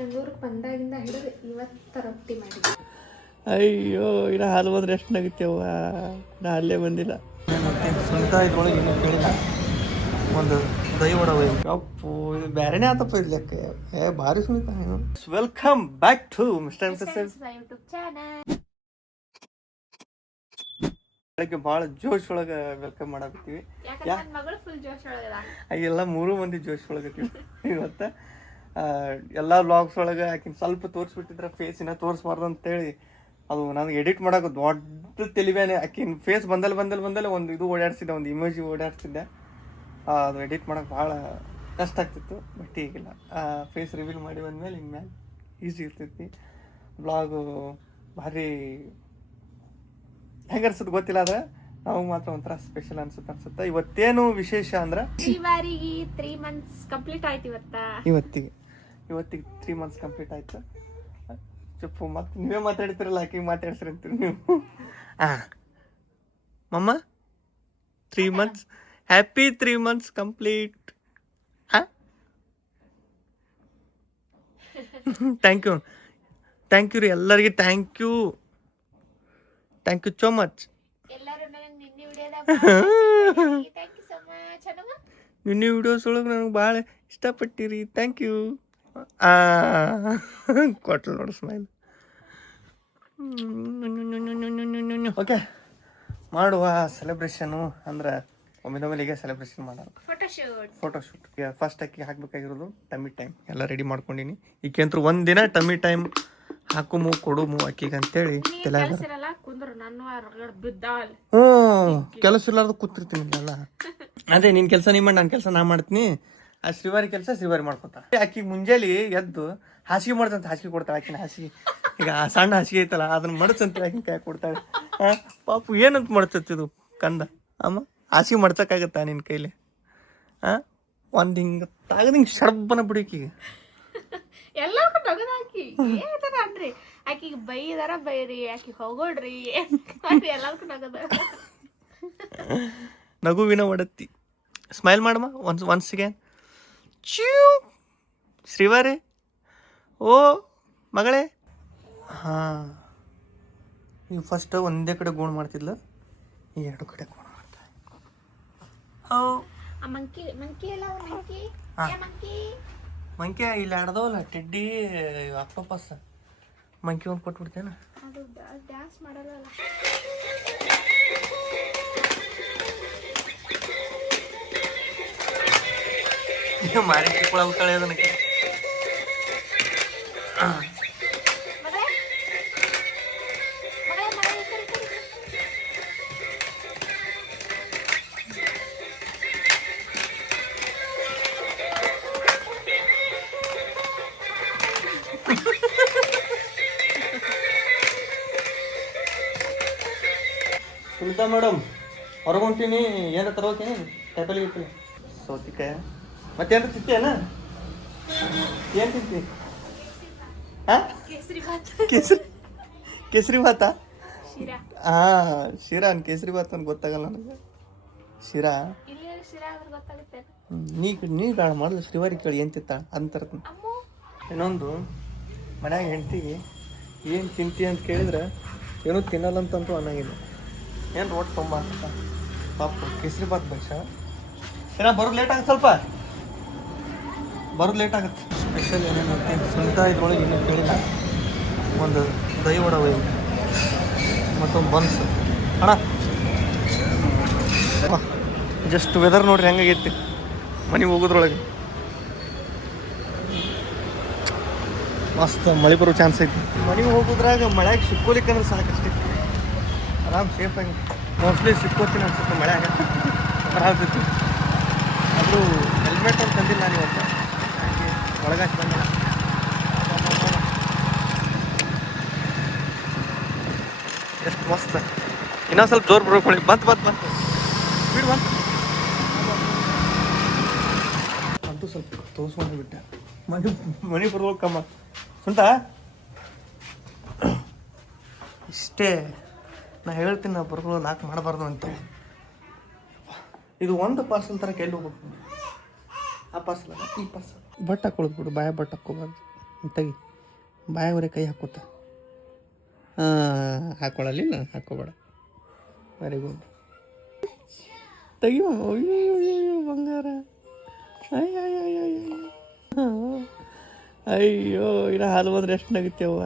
ಬೆಂಗಳೂರಿಗೆ ಬಂದಾಗಿಂದ ಹಿಡಿದು ಇವತ್ತು ರೊಟ್ಟಿ ಮಾಡಿದ್ವಿ. ಅಯ್ಯೋ ಇನ್ನು ಹಾಲು ಬಂದ್ರೆ ಎಷ್ಟು ನಗುತ್ತೇವ. ನಾ ಅಲ್ಲೇ ಬಂದಿಲ್ಲ. ಸ್ವಂತ ಇದ್ರೊಳಗೆ ಇನ್ನೂ ಕೇಳಿಲ್ಲ. ಒಂದು ದೈ ವಡ ಅಪ್ಪು ಇದು ಬೇರೆನೇ ಆತಪ್ಪ ಇರ್ಲಿಕ್ಕೆ. ಭಾರಿ ಸುನಿತ. Welcome back to mister YouTube channel. ಬೆಳಗ್ಗೆ ಭಾಳ ಜೋಶ್ ಒಳಗೆ ವೆಲ್ಕಮ್ ಮಾಡಾಕತ್ತೀವಿ. ಮಗಳು ಫುಲ್ ಜೋಶ್ ಒಳಗದ. ಎಲ್ಲ 3 ಮಂದಿ ಜೋಶ್ ಒಳಗತ್ತೀವಿ ಇವತ್ತು. ಎಲ್ಲ ವ್ಲಾಗ್ಸ್ ಒಳಗೆ ಆಕಿನ ಸ್ವಲ್ಪ ತೋರಿಸ್ಬಿಟ್ಟಿದ್ರೆ ಫೇಸಿನ ತೋರಿಸ್ಬಾರ್ದು ಅಂತೇಳಿ ಅದು ನನಗೆ ಎಡಿಟ್ ಮಾಡೋಕೆ ದೊಡ್ಡ ತೆಲಿವೇನೆ. ಆಕಿನ ಫೇಸ್ ಬಂದಲ್ಲೇ ಒಂದು ಇದು ಓಡಾಡ್ಸಿದ್ದೆ, ಒಂದು ಇಮೇಜ್ ಓಡಾಡ್ಸಿದ್ದೆ. ಅದು ಎಡಿಟ್ ಮಾಡೋಕೆ ಭಾಳ ಕಷ್ಟ ಆಗ್ತಿತ್ತು. ಬಟ್ ಈಗಿಲ್ಲ, ಫೇಸ್ ರಿವೀಲ್ ಮಾಡಿ ಬಂದಮೇಲೆ ಇನ್ಮೇಲೆ ಈಸಿ ಇರ್ತೈತಿ. ಬ್ಲಾಗು ಭಾರಿ ಹೆಂಗೆ ಅನ್ಸುತ್ತೆ ಗೊತ್ತಿಲ್ಲ, ಆದರೆ ನಾವು ಮಾತ್ರ ಒಂಥರ ಸ್ಪೆಷಲ್ ಅನ್ಸುತ್ತೆ. ಇವತ್ತೇನು ವಿಶೇಷ ಅಂದ್ರೆ ಈ ಬಾರಿಗೆ 3 months ಕಂಪ್ಲೀಟ್ ಆಯ್ತು. ಇವತ್ತಿಗೆ 3 months ಕಂಪ್ಲೀಟ್ ಆಯ್ತು. ಚುಪ್ಪು ಮತ್ತೆ ನೀವೇ ಮಾತಾಡ್ತಿರಲ್ಲ, ಆಕೆ ಮಾತಾಡ್ಸ್ರಿ ಅಂತೀರಿ ನೀವು. ಮಮ್ಮ 3 months happy 3 months complete. Thank you ರೀ ಎಲ್ಲರಿಗೆ. Thank you so much. ನಿನ್ನೆ ವಿಡಿಯೋಸ್ ಒಳಗೆ ನನಗೆ ಭಾಳ ಇಷ್ಟಪಟ್ಟಿರಿ. Thank you. ಕೊಟ್ಟಲು ನೋಡು ಸ್ಮೈಲ್. ಓಕೆ, ಮಾಡುವ ಸೆಲೆಬ್ರೇಷನು ಅಂದ್ರೆ ಒಮ್ಮೆದೊಮ್ಮೆಲಿಗೆ ಸೆಲೆಬ್ರೇಷನ್ ಮಾಡೋಣ. ಫೋಟೋಶೂಟ್ ಫಸ್ಟ್ ಅಕ್ಕಿ ಹಾಕ್ಬೇಕಾಗಿರೋದು ಟಮ್ಮಿ ಟೈಮ್ ಎಲ್ಲ ರೆಡಿ ಮಾಡ್ಕೊಂಡಿನಿ. ಈಗಂತೂ ಒಂದಿನ ಟಮ್ಮಿ ಟೈಮ್ ಹಾಕುಮು ಕೊಡುಮು ಅಕ್ಕಿಗೆ ಅಂತೇಳಿ ಕೆಲಸ ಇಲ್ಲಾರ್ದು ಕೂತಿರ್ತೀನಿ ಎಲ್ಲ. ಅದೇ ನಿನ್ ಕೆಲಸ ನೀ ಮಾಡಿ, ನನ್ನ ಕೆಲಸ ನಾ ಮಾಡ್ತೀನಿ. ಆ ಶ್ರೀವಾರಿ ಕೆಲಸ ಶ್ರೀವಾರಿ ಮಾಡ್ಕೊತಾಳೆ. ಆಕಿಗೆ ಮುಂಜಾನೆ ಎದ್ದು ಹಾಸಿಗೆ ಮಾಡ್ತಂತ ಹಾಸಿಗೆ ಕೊಡ್ತಾಳೆ. ಆಕಿನ ಹಾಸಿಗೆ ಈಗ ಸಣ್ಣ ಹಾಸಿಗೆ ಐತಲ್ಲ ಅದನ್ನ ಮಡಚಂತ ಆಕಿನ ಕೈ ಕೊಡ್ತಾಳೆ. ಪಾಪು ಏನಂತ ಮಡ್ತತ್ತಿದು ಕಂದ ಅಮ್ಮ, ಹಾಸಿಗೆ ಮಡ್ಸಕ್ಕಾಗತ್ತಾ ನಿನ್ನ ಕೈಲಿ? ಒಂದು ಹಿಂಗೆ ತಾಗದಿಂಗೆ ಶರ್ಬನ ಬಿಡಿಕಿಗೆ ಎಲ್ಲರಿಗೂ ತಗದಾಕಿ ಏನ್ರಿ ಆಕಿಗೆ ಬೈದಾರ ಬೈರಿ, ಆಕಿ ಹೋಗೋಡ್ರಿ ಎಲ್ಲರಿಗೂ ನಗದ. ನಗುವಿನ ಒಡತಿ. ಸ್ಮೈಲ್ ಮಾಡಮ್ಮ ಒನ್ಸ್ ಅಗೇನ್. ಶ್ರೀವಾರಿ ಓ ಮಗಳೇ. ಹಾಂ, ನೀವು ಫಸ್ಟ್ ಒಂದೇ ಕಡೆ ಗೋಣ್ ಮಾಡ್ತಿದ್ಲ, ಈ 2 ಕಡೆ ಗೋಣ್ ಮಾಡ್ತಾ. ಮಂಕಿ ಇಲ್ಲಿ ಆಡ್ದವಲ್ಲ ಟೆಡ್ಡಿ ಅಕ್ಟೋಪಸ್, ಮಂಕಿ ಒಂದು ಕೊಟ್ಬಿಡ್ತೇನ. ಡ್ಯಾನ್ಸ್ ಮಾಡಲ್ಲ. ಮಾರಿ ಚಿಕ್ಕಳ ಹೋಗ್ತಾಳೆ ಅದಕ್ಕೆ. ಸುನಿತಾ ಮೇಡಮ್ ಹೊರಗೊಂಟೀನಿ, ಏನಾರ ತರೋಕೇನಿ? ಕಾಯಿಪಲ್ಲೆ ಇತ್ತು, ಸೌತಿಕಾಯ ಮತ್ತೇನು ತಿಂತೇನ? ಏನು ತಿಂತಿ? ಹಾಂ, ಕೇಸರಿ ಭಾತ. ಹಾಂ, ಶಿರಾ ಕೇಸರಿ ಭಾತ್ ಅಂತ ಗೊತ್ತಾಗಲ್ಲ ನನಗೆ. ಶಿರಾ ನೀ ಬೇಡ ಮಾಡಲು ಶ್ರೀವಾರಿ ಕೇಳಿ ಏನು ತಿಂತಾಳ ಅಂತಾರ. ಇನ್ನೊಂದು ಮನ್ಯಾಗ ಹೆಂಡ್ತಿಗೆ ಏನು ತಿಂತಿ ಅಂತ ಕೇಳಿದ್ರೆ ಏನೂ ತಿನ್ನಲ್ಲ ಅಂತಂತೂ ಅನ್ನಂಗಿಲ್ಲ. ಏನು ಒಟ್ಟು ತುಂಬ ಅಂತ ಪಾಪ ಕೇಸರಿ ಭಾತ್ ಬೇಕಾ? ಏನೋ ಬರೋದು ಲೇಟ್ ಆಗುತ್ತೆ, ಸ್ವಲ್ಪ ಬರೋದು ಲೇಟ್ ಆಗುತ್ತೆ. ಸ್ಪೆಷಲ್ ಏನೇನು ಸ್ವಂತ ಇದ್ರೊಳಗೆ ಇನ್ನೂ ಕೇಳಿಲ್ಲ. ಒಂದು ದೈ ವಡ ಮತ್ತೊಂದು ಬನ್ಸ್ ಅಣ್ಣ. ಜಸ್ಟ್ ವೆದರ್ ನೋಡ್ರಿ ಹೆಂಗಾಗೈತಿ ಮನೆಗೆ ಹೋಗೋದ್ರೊಳಗೆ. ಮಸ್ತ್ ಮಳೆ ಬರೋ ಚಾನ್ಸ್ ಐತಿ. ಮನೆಗೆ ಹೋಗೋದ್ರಾಗ ಮಳೆಯಾಗ ಸಿಕ್ಕೋಲಿಕ್ಕೆ ಅಂದ್ರೆ ಸಾಕಷ್ಟೇ, ಆರಾಮ್ ಸೇಫಾಗಿ. ಮೋಸ್ಟ್ಲಿ ಸಿಕ್ಕೋತೀನಿ ಅನ್ಸುತ್ತೆ ಮಳೆಯಾಗ, ಬರಾಗ್ತೈತಿ. ಆದರೂ ಹೆಲ್ಮೆಟ್ ಅಂತ ತಂದಿಲ್ಲ ನಾನು ಇವತ್ತು, ಹಾಗೆ ಒಳಗಾಕಿ ಬಂದಿಲ್ಲ. ಎಷ್ಟು ಮಸ್ತ್. ಇನ್ನೊಂದು ಸ್ವಲ್ಪ ಜೋರು ಬರ್ಕೊಳ್ಳಿ. ಬಂತು ಸ್ಪೀಡ್ ಬಂತು ಅಂತೂ ಸ್ವಲ್ಪ ತೋರಿಸ್ಕೊಂಡು ಬಿಟ್ಟೆ. ಮನೆ ಬರ್ಬೇಕಮ್ಮ ಸುಂಟ. ಇಷ್ಟೇ ನಾ ಹೇಳ್ತೀನಿ, ನಾ ಬರ್ಬೋದು ಲಾಕ್ ಮಾಡಬಾರ್ದು ಅಂತ. ಇದು ಒಂದು ಪಾರ್ಸಲ್ ಥರ ಎಲ್ಲಿ ಹೋಗ್ಬೇಕು? ಆ ಪಾರ್ಸಲ್ ಅಲ್ಲ, ಈ ಪಾರ್ಸಲ್. ಬಟ್ ಹಾಕೊಳ್ದು ಬಿಡು, ಬಾಯ ಬಟ್ ಹಾಕ್ಕೋಬಾರ್ದು. ತೆಗಿ ಬಾಯಾಗ ಬರೀ ಕೈ ಹಾಕೋತ ಹಾಂ ಹಾಕ್ಕೊಳ್ಳಲಿಲ್ಲ ಹಾಕ್ಕೋಬೇಡ ವೆರಿ ಗುಡ್ ತೆಗಿ ಅಯ್ಯೋ ಬಂಗಾರ ಅಯ್ಯೋ ಇನ್ನು ಹಾಲು ಬಂದ್ರೆ ಎಷ್ಟು ನಗುತ್ತೇವ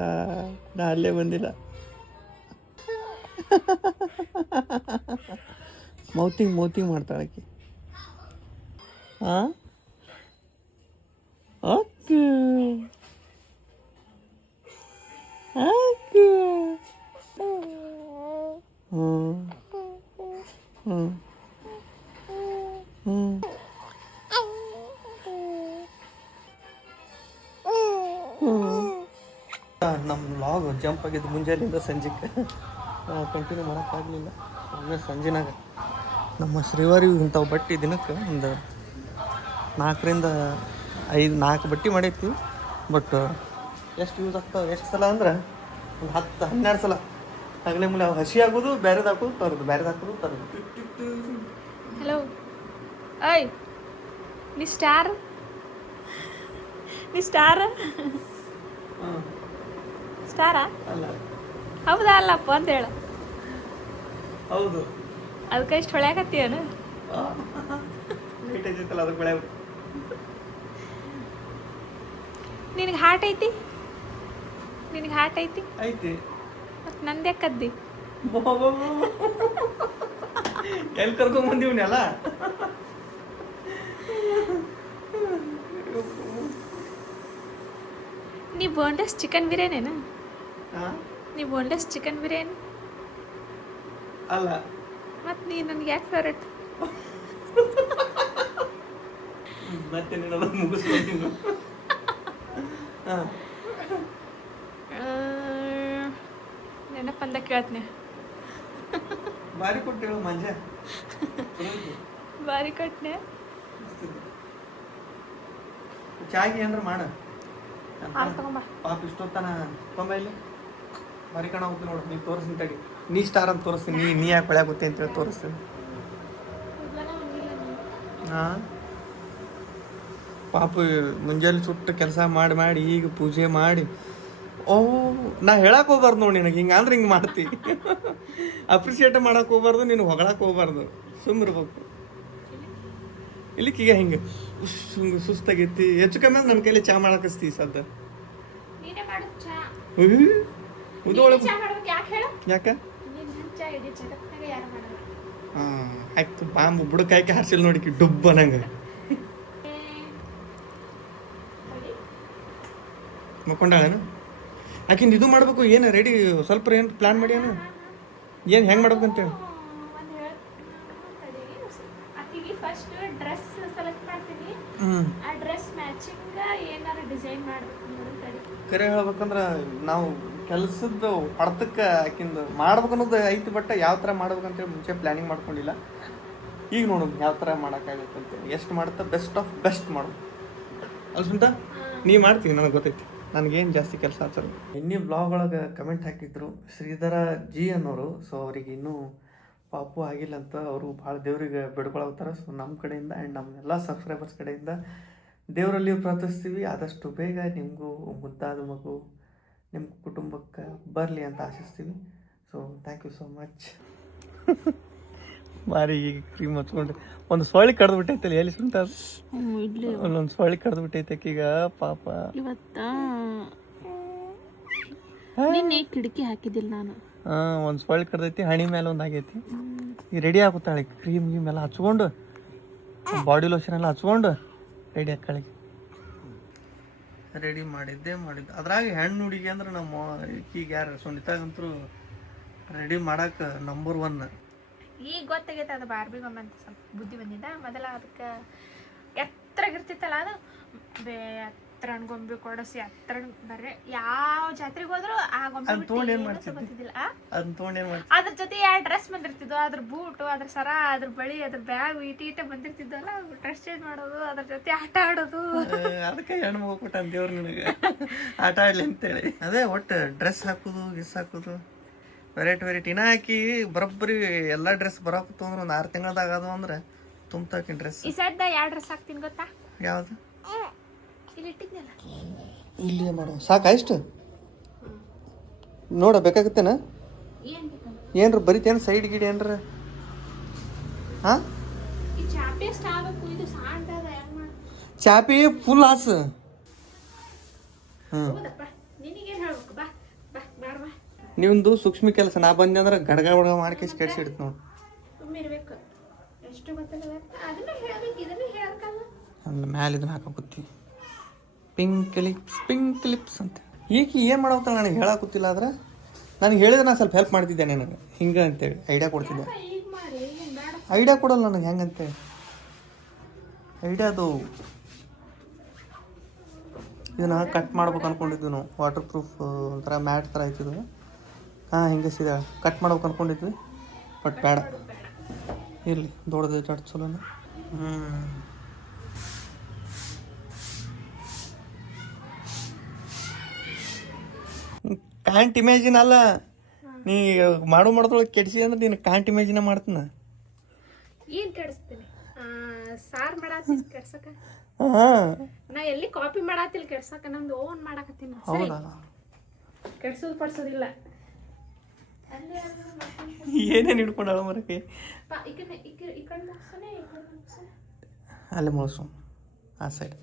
ನಾ ಅಲ್ಲೇ ಬಂದಿಲ್ಲ ಮೌತಿಂಗ್ ಮಾಡ್ತಾಳೆ ಆಕಿ ಹಾಂ ಓಕೆ ಓಕೆ ನಮ್ಮ ಲಾಗ್ ಜಂಪ್ ಆಗಿದ್ದು ಮುಂಜಾನೆಯಿಂದ ಸಂಜೆಗೆ ಕಂಟಿನ್ಯೂ ಮಾಡೋಕ್ಕಾಗಲಿಲ್ಲ ಆಮೇಲೆ ಸಂಜೆನಾಗ ನಮ್ಮ ಶ್ರೀವಾರಿ ಇಂಥವು ಬಟ್ಟೆ ದಿನಕ್ಕೆ ಒಂದು 4 ಬಟ್ಟೆ ಮಾಡೈತಿ ಬಟ್ ಎಷ್ಟು ಯೂಸ್ ಆಗ್ತಾವೆ ಎಷ್ಟು ಸಲ ಅಂದ್ರೆ ಒಂದು 10-12 ಸಲ ಆಗಲೇ ಮುಂದೆ ಅವು ಹಸಿ ಆಗೋದು ಬೇರೆದು ಹಾಕೋದು ತರೋದು ಬೇರೆದು ಹಾಕೋದು ತರೋದು ಹಲೋ ಓಯ್ ನೀ ಸ್ಟಾರ್ ಸ್ಟಾರಾ ಅಲ್ಲ ಹೌದಾ ಅಲ್ಲಪ್ಪ ಅಂತ ಹೇಳ ಹೌದು ಅದಕ್ಕೆ ಇಷ್ಟು ಹೊಳ್ಯಾಕತ್ತೀಯನು ಲೈಟ್ ಐತಲ್ಲ ಅದಕ್ಕೆ ಬೆಳೆ ನಿನಗೆ ಹಾರ್ಟ್ ಐತಿ ಐತಿ ಮತ್ತು ನಂದೇ ಕದ್ದಿ ಎಲ್ಲಿ ಕರ್ಕೊಂಬಂದಿವ್ನಲ್ಲ ನೀ ಬೋನ್ಲೆಸ್ ಚಿಕನ್ ಬಿರಿಯಾನಿನಾ ಹಾಂ ನೀ ಬೋನ್ಲೆಸ್ ಚಿಕನ್ ಬಿರಿಯಾನಿ ಅಲ್ಲ ಮತ್ತು ನೀ ನನಗೆ ಯಾಕೆ ಫೇವ್ರೇಟ್ ಮತ್ತೆ ನೀನು ಮುಗಿಸ್ಕೊಂಡು ಹಾಂ ನೆನಪಂದ ಕೇಳ್ತೀನಿ ಬಾರಿ ಕೊಟ್ಟಿರೋ ಮಂಜ ಬಾರಿ ಕಟ್ನೆ ಚಾಗಿ ಅಂದ್ರೆ ಮಾಡ ಹಾಲು ತಗೊಂಬ ಪಾಪ ಇಷ್ಟೊತ್ತನ ತೊಂಬ ಇಲ್ಲಿ ಬಾರಿ ಕಣ ಹೋಗ್ತೀನಿ ನೋಡು ನೀ ತೋರಿಸ್ತೀನಿ ತಡಿ ನೀ ಸ್ಟಾರ್ ಅಂತ ತೋರಿಸ್ತೀನಿ ನೀ ಯಾಕೆ ಬೆಳೆ ಗೊತ್ತೇ ಅಂತೇಳಿ ತೋರಿಸ್ತೀನಿ ಹಾಂ ಪಾಪ ಮುಂಜಾನೆ ಸುಟ್ಟು ಕೆಲಸ ಮಾಡಿ ಈಗ ಪೂಜೆ ಮಾಡಿ ಓ ನಾ ಹೇಳಕ್ಕೆ ಹೋಗ್ಬಾರ್ದು ನೋಡಿ ನಿನಗೆ ಹಿಂಗಂದ್ರೆ ಹಿಂಗೆ ಮಾಡ್ತಿ ಅಪ್ರಿಷಿಯೇಟ್ ಮಾಡಕ್ಕೆ ಹೋಗ್ಬಾರ್ದು ನೀನು ಹೊಗಳಕ್ಕೆ ಹೋಗ್ಬಾರ್ದು ಸುಮ್ಮಿರ್ಬೇಕು ಇಲ್ಲಿಕ್ಕೀಗ ಹಿಂಗೆ ಹಿಂಗೆ ಸುಸ್ತಾಗೈತಿ ಹೆಚ್ಚು ಕಮ್ಮಿ ನನ್ನ ಕೈಲಿ ಚಾ ಮಾಡಕಸ್ತಿ ಸದ್ದ ಯಾಕ ಹಾಂ ಆಯ್ತು ಬಾಂಬು ಬುಡಕಾಯ್ಕೆ ಹಾರ್ಸಿಲ್ ನೋಡಿಕಿ ಡುಬ್ಬ ನಂಗೆ ಮಕ್ಕೊಂಡಾಳೇನು ಆಕಿಂದು ಇದು ಮಾಡ್ಬೇಕು ಏನು ರೆಡಿ ಸ್ವಲ್ಪ ಏನು ಪ್ಲ್ಯಾನ್ ಮಾಡಿ ಏನು ಹೆಂಗೆ ಮಾಡ್ಬೇಕು ಅಂತೇಳಿ ಫಸ್ಟ್ ಡ್ರೆಸ್ ಸೆಲೆಕ್ಟ್ ಮಾಡ್ತೀನಿ ಆ ಡ್ರೆಸ್ ಮ್ಯಾಚಿಂಗ್ ಏನಾರ ಡಿಸೈನ್ ಮಾಡ್ಬೇಕು ಕರೆ ಹೇಳ್ಬೇಕಂದ್ರೆ ನಾವು ಕೆಲಸದ ಹೊಡೆತಕ್ಕೆ ಆಕಿಂದು ಮಾಡ್ಬೇಕು ಅನ್ನೋದು ಐತಿ ಬಟ್ ಯಾವ ಥರ ಮಾಡ್ಬೇಕಂತೇಳಿ ಮುಂಚೆ ಪ್ಲ್ಯಾನಿಂಗ್ ಮಾಡ್ಕೊಂಡಿಲ್ಲ ಈಗ ನೋಡೋದು ಯಾವ ಥರ ಮಾಡೋಕ್ಕಾಗುತ್ತೆ ಅಂತೇಳಿ ಎಷ್ಟು ಮಾಡುತ್ತಾ ಬೆಸ್ಟ್ ಆಫ್ ಬೆಸ್ಟ್ ಮಾಡೋದು ಅಲ್ಸುಂಟ ನೀ ಮಾಡ್ತೀವಿ ನನಗೆ ಗೊತ್ತೈತಿ ನನಗೇನು ಜಾಸ್ತಿ ಕೆಲಸ ಆಗ್ತದೆ ಇನ್ನೂ ಬ್ಲಾಗ್ ಒಳಗೆ ಕಮೆಂಟ್ ಹಾಕಿದ್ರು ಶ್ರೀಧರ ಜಿ ಅನ್ನೋರು ಸೊ ಅವ್ರಿಗೆ ಇನ್ನೂ ಪಾಪು ಆಗಿಲ್ಲ ಅಂತ ಅವರು ಭಾಳ ದೇವ್ರಿಗೆ ಬಿಡ್ಕೊಳತ್ತಾರ ಸೊ ನಮ್ಮ ಕಡೆಯಿಂದ ಆ್ಯಂಡ್ ನಮ್ಮೆಲ್ಲ ಸಬ್ಸ್ಕ್ರೈಬರ್ಸ್ ಕಡೆಯಿಂದ ದೇವರಲ್ಲಿ ಪ್ರಾರ್ಥಿಸ್ತೀವಿ ಆದಷ್ಟು ಬೇಗ ನಿಮಗೂ ಮುದ್ದಾದ ಮಗು ನಿಮ್ಮ ಕುಟುಂಬಕ್ಕೆ ಬರಲಿ ಅಂತ ಆಶಿಸ್ತೀವಿ so thank you so much ಮಾರಿ ಈಗ ಕ್ರೀಮ್ ಹಚ್ಕೊಂಡ್ರೆ ಒಂದು ಸೊಳ್ಳಿ ಕಡ್ದು ಬಿಟ್ಟೈತಲ್ಲ ಎಲ್ಲಿ ಸುಂಟ ಒಂದು ಸೊಳ್ಳಿ ಕಡ್ದು ಬಿಟ್ಟೈತೆ ಈಗ ಪಾಪ ಇವತ್ತ ನಿನ್ನೆ ಕಿಟಕಿ ಹಾಕಿದ್ದಿಲ್ಲ ನಾನು ಒಂದು ಸೊಳ್ಳಿ ಕಡ್ದೈತಿ ಹಣಿ ಮೇಲೆ ಒಂದು ಆಗೈತಿ ಈಗ ರೆಡಿ ಆಗುತ್ತಾಳೆ ಕ್ರೀಮ್ ಗೀಮ್ ಎಲ್ಲ ಹಚ್ಕೊಂಡು ಬಾಡಿ ಲೋಷನ್ ಎಲ್ಲ ಹಚ್ಕೊಂಡು ರೆಡಿ ಹಾಕಳಿ ರೆಡಿ ಮಾಡಿದ್ದೆ ಅದ್ರಾಗ ಹೆಣ್ಣು ಹುಡುಗಿ ಅಂದ್ರೆ ನಮ್ಮ ಈಗ ಯಾರು ಸುನಿತಾಗಂತೂ ರೆಡಿ ಮಾಡಕ್ಕೆ ನಂಬರ್ 1 ಈಗ ಗೊತ್ತಾಗೈತೆ ಅದು ಬಾರ್ಬಿ ಮಮ್ಮ ಅಂತ ಸ್ವಲ್ಪ ಬುದ್ಧಿ ಬಂದಿದ್ದ ಮೊದಲ ಅದಕ್ಕೆ ಎತ್ತರಾಗಿರ್ತಿತ್ತಲ್ಲ ಅದು ಎತ್ತರ ಗೊಂಬೆ ಕೊಡಿಸಿ ಎತ್ತರ ಬರ್ರೆ ಯಾವ ಜಾತ್ರೆಗೆ ಹೋದ್ರು ಆ ಗೊಂಬೆ ಗೊತ್ತಿದ್ದಿಲ್ಲ ಅದ್ರ ಜೊತೆ ಯಾವ ಡ್ರೆಸ್ ಬಂದಿರ್ತಿದ್ವು ಅದ್ರ ಬೂಟು ಅದ್ರ ಸರ ಅದ್ರ ಬಳಿ ಅದ್ರ ಬ್ಯಾಗ್ ಈಟ ಬಂದಿರ್ತಿದ್ವಲ್ಲ ಡ್ರೆಸ್ ಚೇಂಜ್ ಮಾಡೋದು ಅದ್ರ ಜೊತೆ ಆಟ ಆಡೋದು ಅದಕ್ಕೆ ಹೆಣ್ಣು ಹೋಗ್ಬಿಟ್ಟ ದೇವ್ರು ನಿನಗೆ ಆಟ ಆಡ್ಲಿ ಅಂತೇಳಿ ಅದೇ ಒಟ್ಟು ಡ್ರೆಸ್ ಹಾಕೋದು ಗಿಸ್ ಹಾಕೋದು ವೆರೈಟಿ ಇನ್ನ ಹಾಕಿ ಬರೋಬ್ಬರಿ ಎಲ್ಲ ಡ್ರೆಸ್ ಬರೋಕತ್ತು ಅಂದ್ರೆ ಒಂದು 6 ತಿಂಗಳದಾಗ ಅದು ಅಂದ್ರೆ ತುಂಬ್ತಾಕಿನ ಡ್ರೆಸ್ ಈ ಸದ್ದ ಯಾವ ಡ್ರೆಸ್ ಹಾಕ್ತೀನಿ ಗೊತ್ತಾ ಯಾವುದು ಇಲ್ಲಿ ಇಟ್ಟಿದ್ನಲ್ಲ ಇಲ್ಲಿ ಮಾಡೋ ಸಾಕಾ ಇಷ್ಟು ನೋಡ ಬೇಕಾಗತ್ತೇನ ಏನು ಏನ್ರ ಬರಿತೇನು ಸೈಡ್ ಗಿಡ್ ಏನ್ರ ಹಾಂ ಈ ಚಾಪೆ ಎಷ್ಟು ಆಗಬೇಕು ಇದು ಸಾಂಟದ ಹೆಂಗೆ ಮಾಡಿ ಚಾಪಿ ಫುಲ್ ಆಸ ಹಾಂ ಹೌದಪ್ಪ ನಿನಗೇನು ಹೇಳ್ಬೇಕು ಬಾ ಬಾ ಬಾರ ಬಾ ನಿಮ್ದು ಸೂಕ್ಷ್ಮ ಕೆಲಸ ನಾ ಬಂದೆ ಅಂದ್ರೆ ಗಡಗ ಬಡಗ ಮಾಡ್ಕೇಸಿ ಕೆಡ್ಸಿಡ್ತು ನೋಡಿ ಒಮ್ಮೆ ಇರ್ಬೇಕು ಎಷ್ಟು ಗೊತ್ತಿಲ್ಲ ಅದನ್ನ ಹೇಳ್ಬೇಕು ಇದನ್ನ ಹೇಳ್ಬೇಕಲ್ಲ ಅಲ್ಲಿ ಮ್ಯಾಲೆ ಇದನ್ನ ಹಾಕೋಕತ್ತೀವಿ ಪಿಂಕ್ ಲಿಪ್ಸ್ ಅಂತ ಈಗ ಏನು ಮಾಡಾವತ್ತಲ್ಲ ನನಗೆ ಹೇಳಾಕತ್ತಿಲ್ಲ ಆದ್ರೆ ನನಗೆ ಹೇಳಿದ್ರೆ ನಾನು ಸ್ವಲ್ಪ ಹೆಲ್ಪ್ ಮಾಡ್ತಿದ್ದೆ ನನಗೆ ಹಿಂಗೆ ಅಂತೇಳಿ ಐಡಿಯಾ ಕೊಡ್ತಿದ್ದೆ ಈಗ ಮಾಡಿ ಏನು ಬೇಡ ಐಡಿಯಾ ಕೊಡಲ್ಲ ನನಗೆ ಹೆಂಗಂತೇಳಿ ಐಡಿಯಾ ಅದು ಇದನ್ನ ಕಟ್ ಮಾಡ್ಬೇಕು ಅನ್ಕೊಂಡಿದ್ವಿ ನಾವು ವಾಟರ್ ಪ್ರೂಫ್ ಒಂಥರ ಮ್ಯಾಟ್ ಥರ ಆಯ್ತಿದ್ವು ಹಾಂ ಹಿಂಗೆ ಸೀದಾ ಕಟ್ ಮಾಡ್ಬೇಕು ಅನ್ಕೊಂಡಿದ್ವಿ ಬಟ್ ಬೇಡ ಇರಲಿ ದೊಡ್ಡದು ಚಟ್ ಚಲೋನ ಕಾಂಟ್ ಇಮ್ಯಾಜಿನ್ ಅಲ್ಲ ನೀ ಮಾಡೋದ್ರೊಳಗೆ ಕೆಡ್ಸಿ ಅಂದ್ರೆ ನೀನು ಕಾಂಟ್ ಇಮ್ಯಾಜಿನ ಮಾಡ್ತೀನ ಏನು ಕೆಡಿಸ್ತೀನಿ ಸಾರು ಮಾಡತ್ತೀನಿ ಕೆಡ್ಸಕ ಹಾಂ ನಾ ಎಲ್ಲಿ ಕಾಪಿ ಮಾಡತ್ತಿಲ್ಲ ಕೆಡ್ಸಕ ನಂದು ಓನ್ ಮಾಡಕತ್ತೀನಿ ಹೌದಾ ಕೆಡ್ಸೋದು ಪಡ್ಸೋದಿಲ್ಲ ಏನೇನು ಹಿಡ್ಕೊಂಡಾಳ ಮರಕ್ಕೆ ಈ ಕಡೆ ಮುಗ್ಸನೆ ಈ ಕಡೆ ಮುಗ್ಸನೆ ಅಲ್ಲೇ ಮುಳ್ಸು ಆ ಸೈಡ್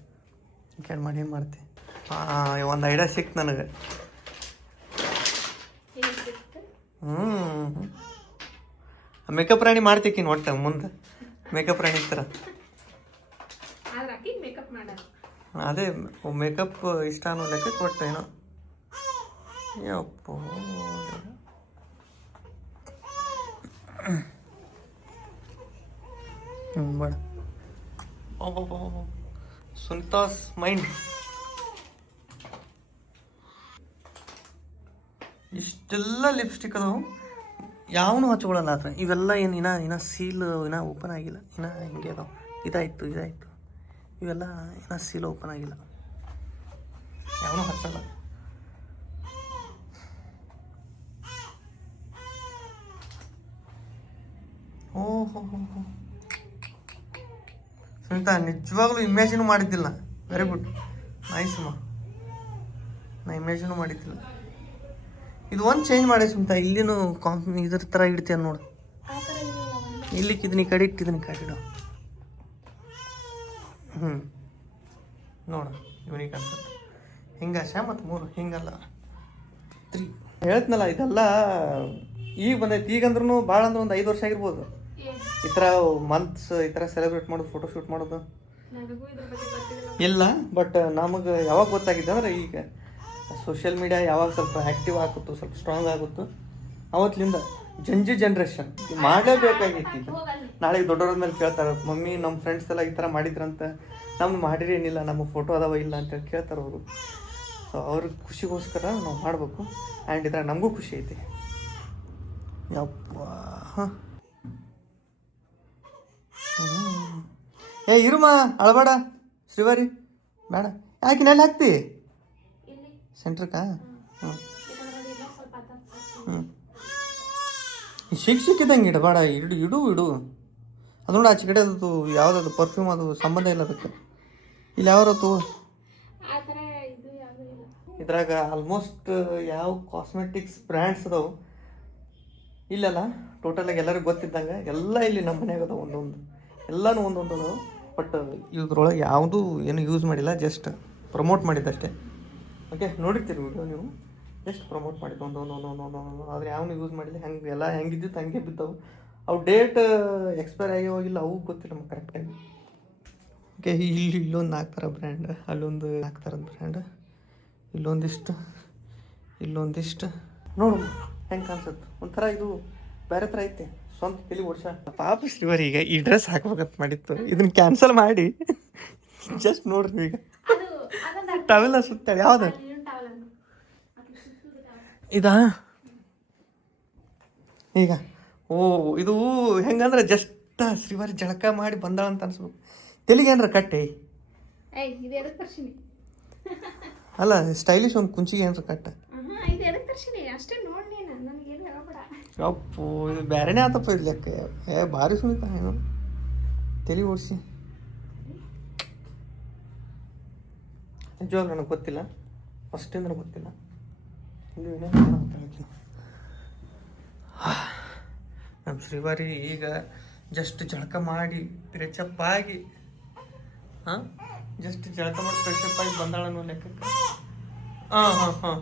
ಈ ಕಡೆ ಮಾಡಿ ಏನು ಮಾಡ್ತಿ ಹಾಂ ಒಂದು ಐಡಿಯಾ ಸಿಕ್ತು ನನಗೆ ಏನು ಸಿಕ್ತು ಮೇಕಪ್ ರಾಣಿ ಮಾಡ್ತೀಕಿನ್ ಒಟ್ಟು ಮುಂದೆ ಮೇಕಪ್ ರಾಣಿ ಥರ ಆದ್ರೆ ಆಕಿ ಮೇಕಪ್ ಮಾಡೋದು ಅದೇ ಮೇಕಪ್ ಇಷ್ಟ ಅನ್ನೋ ಲೆಕ್ಕ ಕೊಟ್ಟು ಏನೋ ಯಪ್ಪ ಬೇಡ ಸುನಿತಾಸ್ ಮೈಂಡ್ ಇಷ್ಟೆಲ್ಲ ಲಿಪ್ಸ್ಟಿಕ್ ಅದಾವು ಯಾವನು ಹಚ್ಕೊಳ್ಳಲ್ಲ ಆದ್ರೆ ಇವೆಲ್ಲ ಏನು ಇನ್ನ ಸೀಲ್ ಇನ್ನ ಓಪನ್ ಆಗಿಲ್ಲ ಇನ್ನ ಹಿಂಗೆ ಅದಾವ ಇದಾಯ್ತು ಇವೆಲ್ಲ ಇನ್ನ ಸೀಲ್ ಓಪನ್ ಆಗಿಲ್ಲ ಯಾವನು ಹಚ್ಚಲ್ಲ ಓಹೋ ಸುನಿತಾ ನಿಜವಾಗ್ಲೂ ಇಮ್ಯಾಜಿನ್ ಮಾಡಿದ್ದಿಲ್ಲ ವೆರಿ ಗುಡ್ ನೈಸ್ ಅಮ್ಮ ನಾ ಇಮ್ಯಾಜಿನು ಮಾಡಿದ್ದಿಲ್ಲ ಇದು ಒಂದು ಚೇಂಜ್ ಮಾಡಿ ಸುಮ್ತಾ ಇಲ್ಲಿನೂ ಇದ್ರ ಥರ ಇಡ್ತೀಯ ನೋಡು ಇಲ್ಲಿಕ್ಕೆ ಇದನ್ನ ಈ ಕಡೆ ಇಟ್ಟಿದ್ದೀನಿ ಈ ಕಡೆ ಇಡು ನೋಡು ಇವನಿಗೆ ಅನ್ಸುತ್ತೆ ಹಿಂಗಾಶ ಮತ್ತು 3 ಹಿಂಗಲ್ಲ 3 ಹೇಳ್ತನಲ್ಲ ಇದೆಲ್ಲ ಈಗ ಬಂದೈತಿ ಈಗಂದ್ರೂ ಭಾಳ ಅಂದ್ರೆ ಒಂದು 5 ವರ್ಷ ಆಗಿರ್ಬೋದು ಈ ಥರ ಮಂತ್ಸ್ ಈ ಥರ ಸೆಲೆಬ್ರೇಟ್ ಮಾಡೋದು ಫೋಟೋ ಶೂಟ್ ಮಾಡೋದು ಇಲ್ಲ ಬಟ್ ನಮಗೆ ಯಾವಾಗ ಗೊತ್ತಾಗಿದ್ದು ಅಂದ್ರೆ ಈಗ ಸೋಷಿಯಲ್ ಮೀಡಿಯಾ ಯಾವಾಗ ಸ್ವಲ್ಪ ಆ್ಯಕ್ಟಿವ್ ಆಗುತ್ತೋ ಸ್ವಲ್ಪ ಸ್ಟ್ರಾಂಗ್ ಆಗುತ್ತೋ ಅವತ್ತಿಂದ ಜನ್ರೇಷನ್ ಮಾಡಲೇಬೇಕಾಗಿತ್ತು ಈಗ ನಾಳೆ ದೊಡ್ಡವ್ರ ಮೇಲೆ ಕೇಳ್ತಾರೆ ಮಮ್ಮಿ ನಮ್ಮ ಫ್ರೆಂಡ್ಸ್ ಎಲ್ಲ ಈ ಥರ ಮಾಡಿದ್ರಂತ ನಮ್ಗೆ ಮಾಡಿರಿ ಏನಿಲ್ಲ ನಮ್ಮ ಫೋಟೋ ಅದಾವ ಇಲ್ಲ ಅಂತೇಳಿ ಕೇಳ್ತಾರೆ ಅವರು ಸೊ ಅವ್ರಿಗೆ ಖುಷಿಗೋಸ್ಕರ ನಾವು ಮಾಡಬೇಕು ಆ್ಯಂಡ್ ಇದ್ರಾಗ ನಮಗೂ ಖುಷಿ ಐತಿ ಯಪ್ಪ ಹಾಂ ಏ ಇರುಮ ಅಳಬೇಡ ಶ್ರೀವಾರಿ ಬೇಡ ಯಾಕೆ ನೆಲೆ ಹಾಕ್ತಿ ಸೆಂಟ್ರಕ್ಕ ಸಿಕ್ಕಿದಂಗೆ ಇಡಬೇಡ ಇಡು ಅದು ನೋಡಿ ಆಚೆ ಕಡೆ ಅದು ಯಾವುದದು ಪರ್ಫ್ಯೂಮ್ ಅದು ಸಂಬಂಧ ಇಲ್ಲ ಅದಕ್ಕೆ ಇಲ್ಲಿ ಯಾವ್ದು ಇದ್ರಾಗ ಆಲ್ಮೋಸ್ಟ್ ಯಾವ ಕಾಸ್ಮೆಟಿಕ್ಸ್ ಬ್ರ್ಯಾಂಡ್ಸ್ ಅದಾವು ಇಲ್ಲಲ್ಲ ಟೋಟಲಾಗಿ ಎಲ್ಲರಿಗೂ ಗೊತ್ತಿದ್ದಂಗೆ ಎಲ್ಲ ಇಲ್ಲಿ ನಮ್ಮ ಮನ್ಯಾಗ ಅದಾವ ಒಂದೊಂದು ಎಲ್ಲನೂ ಒಂದೊಂದು ಅದಾವು ಬಟ್ ಇದ್ರೊಳಗೆ ಯಾವುದೂ ಏನು ಯೂಸ್ ಮಾಡಿಲ್ಲ ಜಸ್ಟ್ ಪ್ರಮೋಟ್ ಮಾಡಿದ್ದಷ್ಟೇ ಓಕೆ ನೋಡಿರ್ತೀರಿ ವಿಡಿಯೋ ನೀವು ಜಸ್ಟ್ ಪ್ರಮೋಟ್ ಮಾಡಿದ್ದು ಒಂದು ಆದರೆ ಯಾವನು ಯೂಸ್ ಮಾಡಿಲ್ಲ ಹೆಂಗೆ ಎಲ್ಲ ಹೆಂಗಿದ್ದಿತ್ತು ಹಂಗೆ ಬಿದ್ದವು ಅವು ಡೇಟ್ ಎಕ್ಸ್ಪೈರ್ ಆಗಿ ಹೋಗಿಲ್ಲ ಅವು ಗೊತ್ತಿಲ್ಲ ನಮ್ಗೆ ಕರೆಕ್ಟಾಗಿ ಓಕೆ ಇಲ್ಲೊಂದು ಹಾಕ್ತಾರೆ ಬ್ರ್ಯಾಂಡ್ ಅಲ್ಲೊಂದು ಹಾಕ್ತಾರೆ ಬ್ರ್ಯಾಂಡ್ ಇಲ್ಲೊಂದಿಷ್ಟು ನೋಡು ಹೆಂಗೆ ಕಾಣಿಸುತ್ತೆ ಒಂಥರ ಇದು ಬೇರೆ ಥರ ಐತೆ ಸ್ವಂತ ತಲೆ ವರ್ಷ ಪಾಪ ಶ್ರೀವರ್ ಈಗ ಈ ಡ್ರೆಸ್ ಹಾಕ್ಬೇಕಂತ ಮಾಡಿತ್ತು ಇದನ್ನ ಕ್ಯಾನ್ಸಲ್ ಮಾಡಿ ಜಸ್ಟ್ ನೋಡ್ರಿ ಈಗ ಟವೆಲ್ಲ ಸುತ್ತಾಳೆ ಯಾವ್ದು ಇದಾ ಈಗ ಓ ಇದು ಹೆಂಗಂದ್ರೆ ಜಸ್ಟ್ ಶ್ರೀವಾರಿ ಜಳಕ ಮಾಡಿ ಬಂದಾಳ ಅಂತ ಅನ್ಸ್ಬೇಕು ತೆಲಿಗೇನ್ರ ಕಟ್ಟೆ ಅಲ್ಲ ಸ್ಟೈಲಿಶ್ ಒಂದು ಕುಂಚಿಗೆ ಏನ್ರ ಕಟ್ಟ ಅಪ್ಪು ಇದು ಬೇರೆನೇ ಆತಪ್ಪ ಇದು ಲೆಕ್ಕ ಭಾರಿ ಸುಮಿತ ಏನು ತಲೆ ಓಡಿಸಿ ನಿಜವಾಗ ನನಗೆ ಗೊತ್ತಿಲ್ಲ ಫಸ್ಟಿಂದ ಗೊತ್ತಿಲ್ಲ. ಇದು ಏನೇನು ಮಾತಾಡ್ತೀನಿ. ನಮ್ಮ ಶ್ರೀವಾರಿ ಈಗ ಜಸ್ಟ್ ಜಳಕ ಮಾಡಿ ಫ್ರೆಶಪ್ ಆಗಿ ಜಸ್ಟ್ ಜಳಕ ಮಾಡಿ ಫ್ರೆಶಪ್ ಆಗಿ ಬಂದಾಳ ಅನ್ನೋ ಲೆಕ್ಕಕ್ಕೆ. ಹಾಂ ಹಾಂ ಹಾಂ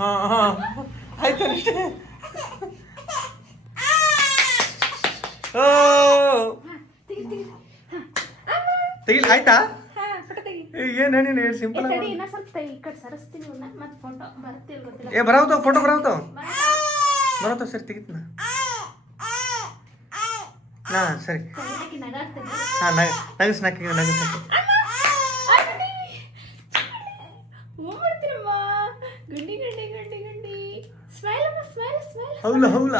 ಹಾಂ ಹಾಂ ಹಾಂ ಆಯ್ತು ಅಷ್ಟೇ. ಓ ತೆಗಿಲ್ ಆಯ್ತಾ? ಏನು ನೀನು ಸಿಂಪಲ್ ಏ ಬರಾವತಾವ ಫೋಟೋ ಬರಾವತಾವ ಸರಿ ತೆಗಿತ್ನ. ಹಾಂ ಸರಿ ಹಾಂ ನಗಸ್ ನಾಕಿ ನಗಸ್ ಹೌಲ ಹೌಲ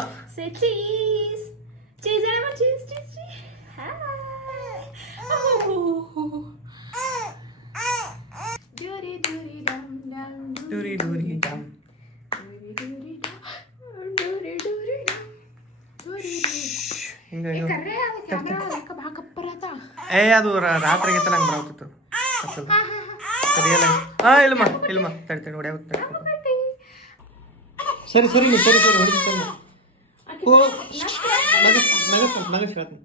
ಡೂರಿ ಡೂರಿ ಡಮ್. ಹಿಂಗಾಗಿ ಏ ಅದು ರಾತ್ರಿ ಆಗೈತೆ ನಂಗೆ ಬರಾಗ್ತಿತ್ತು. ಇಲ್ಲಮ್ಮ ತಡಿ ಹೊಡ್ಯಾಗುತ್ತೆ. ಸರಿ ಹೊಡಿತೀನಿ. ಓ ನಗಸ್ ಹೇಳ್ತೀನಿ.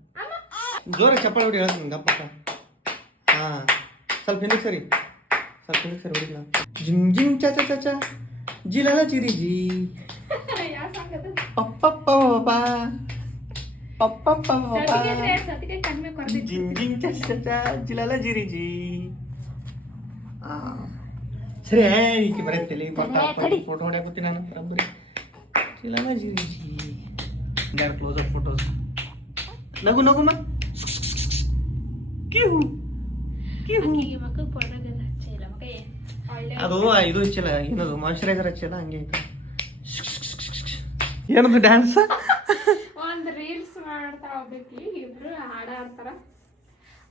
ಜೋರ ಚಪ್ಪಾಳೆ ಹೊಡಿ ಹೇಳ್ತೀನಿ ಗಪ್ಪಕ್ಕ. ಹಾಂ ಸ್ವಲ್ಪ ಹಿಂದಕ್ಕೆ ಸರಿ ಹೊಡಿಲ್ಲ. ಜಿಂಗ್ ಜಿಂಗ್ ಚ ಚ ಚ ಜಿಲಲ ಚಿರಿ ಜಿ ಪಪ್ಪ ಜಿಂಗ್ ಜಿಂಗ್ ಚ ಚ ಚ ಜಿಲಲ ಜಿರಿ ಜಿ. ಸರಿ ಈಕೆ ಬರೀತಿಲ್ಲಿ ಫೋಟೋ ಹೊಡ್ಯಾಕತ್ತೀನಿ ನಾನು ಬರೀ ಜಿಲಲ ಜಿರಿ ಜಿ. Close up photos. ನಗುಮ್ಮ ಅದು ಇದು ಹಚ್ಚಿಲ್ಲ, ಏನದು ಮಾಯ್ಶ್ಚರೈಸರ್ ಹಚ್ಚಿಲ್ಲ, ಹಂಗೆ ಐತೆ. ಏನದು ಡ್ಯಾನ್ಸ್? ಒಂದು ರೀಲ್ಸ್ ಮಾಡ್ತಾರ ಹೋಗ್ಬೇಕು, ಇಬ್ರು ಹಾಡಾಡ್ತಾರ.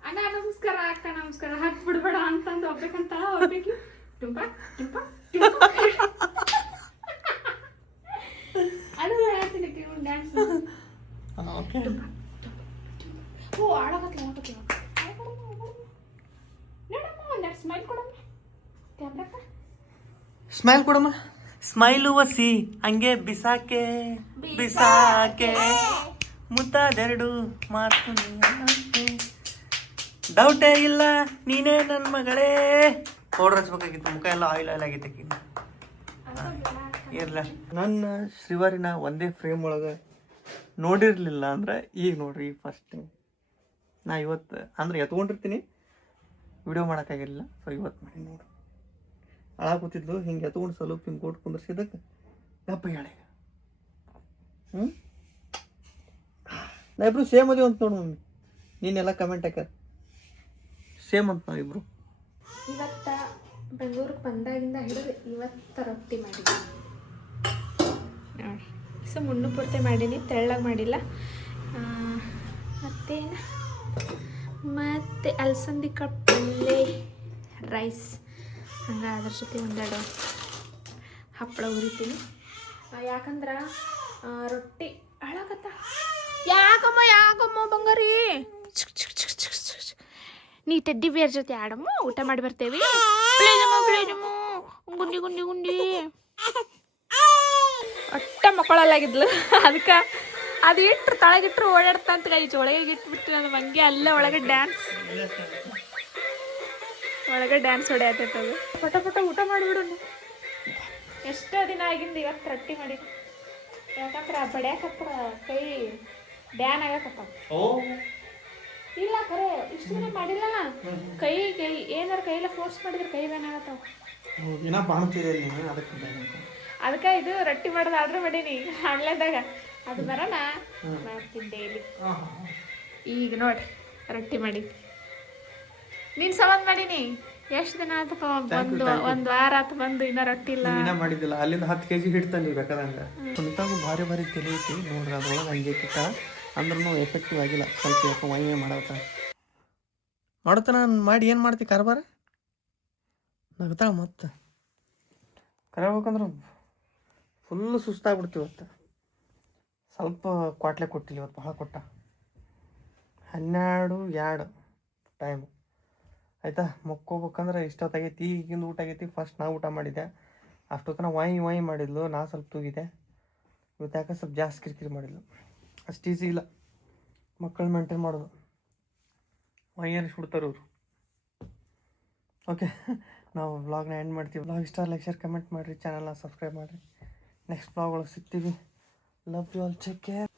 ಅಣ್ಣ ನಮಸ್ಕಾರ, ಅಕ್ಕ ನಮಸ್ಕಾರ, ಹತ್ ಬಿಡ್ಬೇಡ ಅಂತಂದು ಹೋಗ್ಬೇಕಂತ ಹೋಗ್ಬೇಕು. ತುಂಬ ಅದು ಹೇಳ್ತೀನಿ ಡ್ಯಾನ್ಸ್. ಓ ಆಡಕತ್ಲ ಸ್ಮೈಲ್ ಕೊಡಮ್ಮ. ಸ್ಮೈಲು ಒಸಿ ಹಂಗೆ ಬಿಸಾಕೆ ಮುದ್ದಾದೆರಡು ಮಾತು ಡೌಟೇ ಇಲ್ಲ ನೀನೇ ನನ್ನ ಮಗಳೇ. ಪೌಡರ್ ಹಚ್ಬೇಕಾಗಿತ್ತು, ಮುಖ ಎಲ್ಲ ಆಯಿಲ್ ಆಗೈತೆ. ಇರಲ್ಲ, ನನ್ನ ಶ್ರೀವಾರಿನ ಒಂದೇ ಫ್ರೇಮ್ ಒಳಗೆ ನೋಡಿರ್ಲಿಲ್ಲ ಅಂದ್ರೆ ಈಗ ನೋಡ್ರಿ ಫಸ್ಟ್ ಟೈಮ್. ನಾ ಇವತ್ತು ಅಂದ್ರೆ ಎತ್ಕೊಂಡಿರ್ತೀನಿ, ವಿಡಿಯೋ ಮಾಡೋಕ್ಕಾಗಿರಲಿಲ್ಲ. ಸೊ ಇವತ್ತು ಮಾಡಿ ನೋಡ್ರಿ. ಕೂತಿದ್ಲು ಹಿಂಗೆ ಎತ್ಕೊಂಡು ಸ್ವಲ್ಪ ಹಿಂಗೆ ಕೊಟ್ಟು ಕುಂದ್ರಿಸಿದ್ದಕ್ಕೆ ಗಪ್ಪ ಹೇಳ. ನಾ ಇಬ್ರು ಸೇಮ್ ಅದೀವಿ ಅಂತ ನೋಡು ಮಮ್ಮಿ. ನೀನೆಲ್ಲ ಕಮೆಂಟ್ ಹಾಕ್ಯಾರ ಸೇಮ್ ಅಂತ ನಾವಿಬ್ರು. ಇವತ್ತ ಬೆಂಗಳೂರಿಗೆ ಬಂದಾಗಿಂದ ಹಿಡಿದು ಇವತ್ತು ರೊಟ್ಟಿ ಮಾಡಿದ್ದೀನಿ ನೋಡಿ. ಸೊ ಮುನ್ನು ಪೂರ್ತಿ ಮಾಡೀನಿ, ತೆಳ್ಳಗೆ ಮಾಡಿಲ್ಲ. ಮತ್ತೆ ಅಲಸಂದಿ ಕಾಳು ಪಲ್ಯ, ರೈಸ್, ಹಂಗೆ ಅದ್ರ ಜೊತೆ ಒಂದೆರಡು ಹಪ್ಪಳ ಉರಿತೀನಿ. ಯಾಕಂದ್ರೆ ರೊಟ್ಟಿ ಹಾಳಾಗತ್ತ. ಯಾಕಮ್ಮ ಬಂಗಾರಿ, ನೀ ಟೆಡ್ಡಿ ಬೇರ್ ಜೊತೆ ಆಡಮ್ಮ, ಊಟ ಮಾಡಿ ಬರ್ತೇವಿ. ಗುಂಡಿ ಒಟ್ಟ ಮಕ್ಕಳಲ್ಲಾಗಿದ್ಲು. ಅದಕ್ಕೆ ಅದು ಇಟ್ಟರು ತಳಗಿಟ್ರು ಓಡಾಡ್ತಂತ ಈಚೆ ಒಳಗೆ ಇಟ್ಬಿಟ್ಟು ನನ್ನ ಮಂಗೆ ಅಲ್ಲೇ ಒಳಗೆ ಡ್ಯಾನ್ಸ್ ಹೊಡೆಯತ್ತದು. ಪಟ ಊಟ ಮಾಡಿಬಿಡೋಣ. ಎಷ್ಟೋ ದಿನ ಆಗಿಂದ ಇವತ್ತು ರೊಟ್ಟಿ ಮಾಡಿ. ಯಾಕಂದ್ರೆ ಬಡಿಯಾಕತ್ರ ಕೈ ಡ್ಯಾನ್ ಆಗಕತ್ತಾವ. ಇಲ್ಲ ಖರೆ ಇಷ್ಟು ದಿನ ಮಾಡಿಲ್ಲ. ಕೈ ಏನಾರು ಕೈಲ ಫೋರ್ಸ್ ಮಾಡಿದ್ರೆ ಕೈ ಬ್ಯಾನ್ ಆಗತ್ತಾವ. ಅದಕ್ಕೆ ಇದು ರೊಟ್ಟಿ ಮಾಡೋದು ಆರ್ಡ್ರ್ ಮಾಡೀನಿ ಆನ್ಲೈನ್ದಾಗ. ಅದು ಬರೋಣ ಮಾಡ್ತೀನಿ ಡೈಲಿ. ಈಗ ನೋಡಿ ರೊಟ್ಟಿ ಮಾಡಿ ನೀನು ಸಂಬಂಧ ಮಾಡೀನಿ. ಎಷ್ಟು ದಿನ ಆತಪ್ಪ, ಒಂದು ವಾರ ಆತು ಬಂದು, ಇನ್ನೂ ರೊಟ್ಟಿ ಇಲ್ಲ. ಮಾಡಿದ್ದಿಲ್ಲ. ಅಲ್ಲಿಂದ 10 kg ಹಿಟ್ಟು ತಂದಿವಿ ಬೇಕಾದಂಗೆ. ಕುಂತಾಗೂ ಭಾರಿ ತಲೆ ಐತಿ ನೋಡ್ರಿ. ಅದ್ರೊಳಗೆ ಹಂಗೆ ಕಿಟ್ಟ ಅಂದ್ರೂ ಎಫೆಕ್ಟಿವ್ ಆಗಿಲ್ಲ. ಸ್ವಲ್ಪ ಯಾಕೆ ಮೈ ಮಾಡತ್ತ ನಾನು ಮಾಡಿ ಏನು ಮಾಡ್ತಿ ಕಾರ್ಬಾರ ನಗ್ತಾಳ. ಮತ್ತೆ ಕರಿಬೇಕಂದ್ರೆ ಫುಲ್ಲು ಸುಸ್ತಾಗ್ಬಿಡ್ತೀವಿ. ಇವತ್ತು ಸ್ವಲ್ಪ ಕ್ವಾಟ್ಲೆ ಕೊಟ್ಟಿಲ್ಲ, ಇವತ್ತು ಭಾಳ ಕೊಟ್ಟ. 12:02 ಟೈಮು. ಆಯಿತಾ ಮಕ್ಕೋಬೇಕಂದ್ರೆ ಇಷ್ಟೊತ್ತಾಗೈತಿ. ಈಗಿಂದ ಊಟ ಆಗೈತಿ. ಫಸ್ಟ್ ನಾ ಊಟ ಮಾಡಿದ್ದೆ. ಅಷ್ಟೊತ್ತನ ವಾಯಿ ಮಾಡಿದ್ಲು. ನಾ ಸ್ವಲ್ಪ ತೂಗಿದೆ. ಇವತ್ತು ಯಾಕೆ ಸ್ವಲ್ಪ ಜಾಸ್ತಿ ಕಿರಿಕಿರಿ ಮಾಡಿದ್ಲು. ಅಷ್ಟು ಈಸಿ ಇಲ್ಲ ಮಕ್ಕಳು ಮೇಂಟೈನ್ ಮಾಡೋದು. ವಾಯಿ ಸುಡ್ತಾರೆ ಇವರು. ಓಕೆ, ನಾವು ವ್ಲಾಗ್ನ ಎಂಡ್ ಮಾಡ್ತೀವಿ. ವ್ಲಾಗ್ ಇಷ್ಟ ಲೈಕ್ ಶೇರ್ ಕಮೆಂಟ್ ಮಾಡಿರಿ. ಚಾನಲ್ನ ಸಬ್ಸ್ಕ್ರೈಬ್ ಮಾಡಿರಿ. ನೆಕ್ಸ್ಟ್ ವ್ಲಾಗ್ ಒಳಗೆ ಸಿಗ್ತೀವಿ. Love you all, take care.